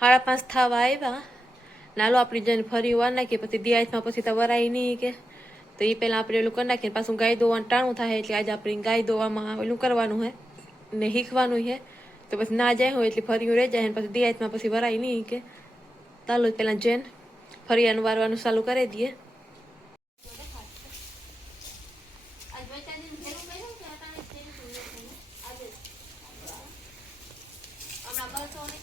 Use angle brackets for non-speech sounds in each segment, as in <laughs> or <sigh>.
સાડા પાંચ થવા આવ્યા નાલો આપણી જઈને ફરી વાર નાખીએ, પછી દિયાજમાં પછી તો વરાય નહીં કે. તો એ પહેલાં આપણે ઓલું કરી નાખીએ પાછું ગાય દોવાનું ટાણું થાય એટલે આજે આપણે ગાય દોવામાં ઓલું કરવાનું હે, ને શીખવાનું છે તો પછી ના જાય હોય એટલે ફરી રહી જાય પછી દિયાજમાં પછી વરાય નહીં કે. ચાલો પહેલાં જઈને ફરિયાનું વારવાનું ચાલુ કરી દઈએ. ગાય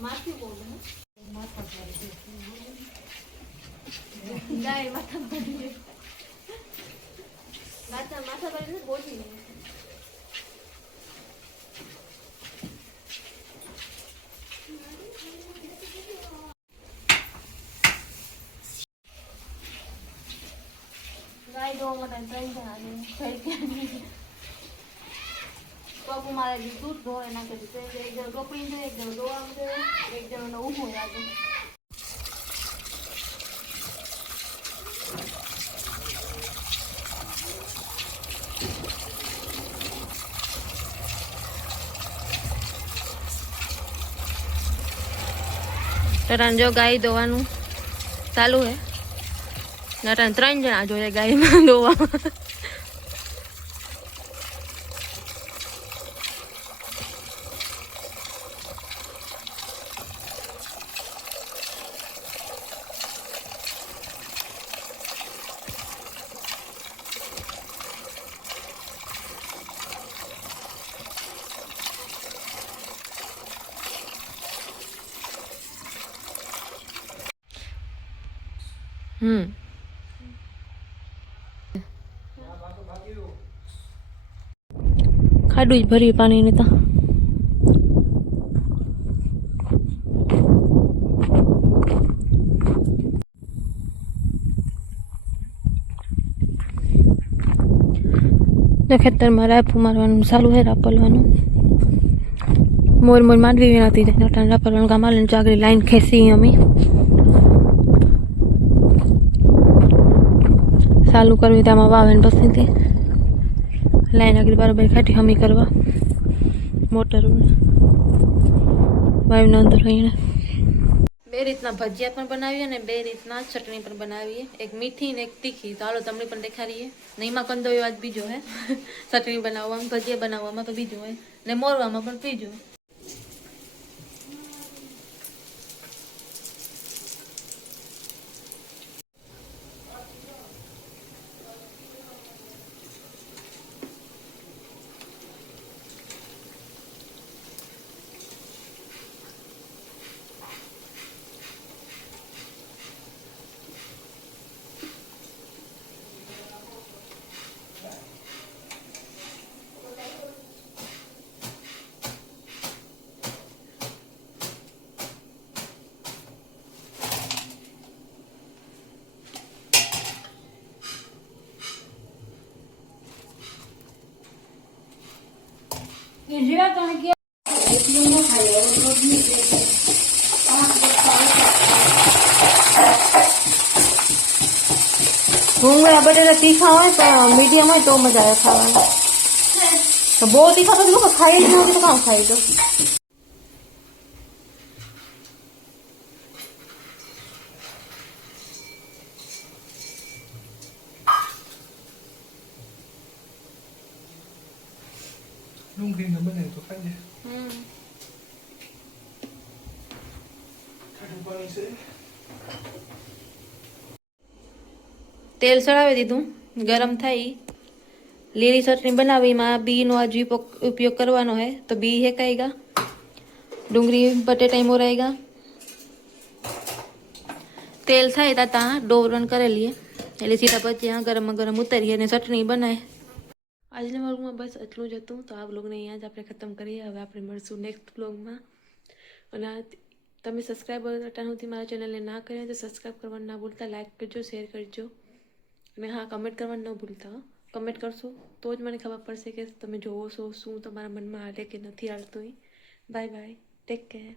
માથા પડી માથા માથા પડી બોલી ગાય દો માટે ત્રણ જણા પગુ મારે દૂધ ધોળે નાખી એક જણ કપડી દો એક જણ દે એક જણ ઊભું લાગે નટાણ જો ગાય દોવાનું ચાલુ હે. નટાણ ત્રણ જણા જોઈએ ગાયમાં દોવા હમ. ખાડું જ ભર્યું પાણીને તો. ને ખેતરમાં રાપું મારવાનું ચાલુ છે રાપલવાનું. મોર મોર માંડવી નથી જાય રાપલવાનું ગામ આલીને ચાકરી લાઈન ખેંચી અમે. ચાલુ કરવી તેમાં વાવે ને પછી લાઈન આગળ બરાબર ખાટી હમી કરવા. મોટર વાયુને અંદર રહીને બે રીતના ભજીયા પણ બનાવીએ અને બે રીતના ચટણી પણ બનાવીએ. એક મીઠી ને એક તીખી. તો હાલો તમને પણ દેખાડીએ ને એમાં કંદો જ બીજો હે. <laughs> ચટણી બનાવવામાં, ભજીયા બનાવવામાં તો બીજું હોય. ને મોરવામાં પણ ત્રીજું ભૂંગળા બટેટા તીખા હોય તો મીડિયમ હોય તો મજા આવે ખાવાની બહુ તીખા તો લોકો ખાઈ જ નથી તો કામ ખાઈ તો. ડુંગળીને બને તો તેલ ચડાવી દીધું ગરમ થઈ. લીલી ચટણી બનાવીમાં બીનો આજ ઉપયોગ કરવાનો હે તો બી હેકાઈગા ડુંગળી બટેટા મોરાઈગા તેલ થાય તા તા ડોવરણ કરેલી એટલે સીધા પછી ગરમ ગરમ ઉતરીએ અને ચટણી બનાય. આજના વર્ગમાં બસ એટલું જ હતું તો આ બ્લોગને અહીંયા જ આપણે ખતમ કરીએ હવે આપણે મળશું નેક્સ્ટ બ્લોગમાં અને તમે સબસ્ક્રાઈબ અત્યાર સુધી મારા ચેનલને ના કર્યા તો સબસ્ક્રાઈબ કરવાનું ના ભૂલતા લાઈક કરજો શેર કરજો અને હા કમેન્ટ કરવાનું ન ભૂલતા કમેન્ટ કરશો તો જ મને ખબર પડશે કે તમે જોવો છો શું તમારા મનમાં હાલે કે નથી હાલતું બાય બાય ટેક કેર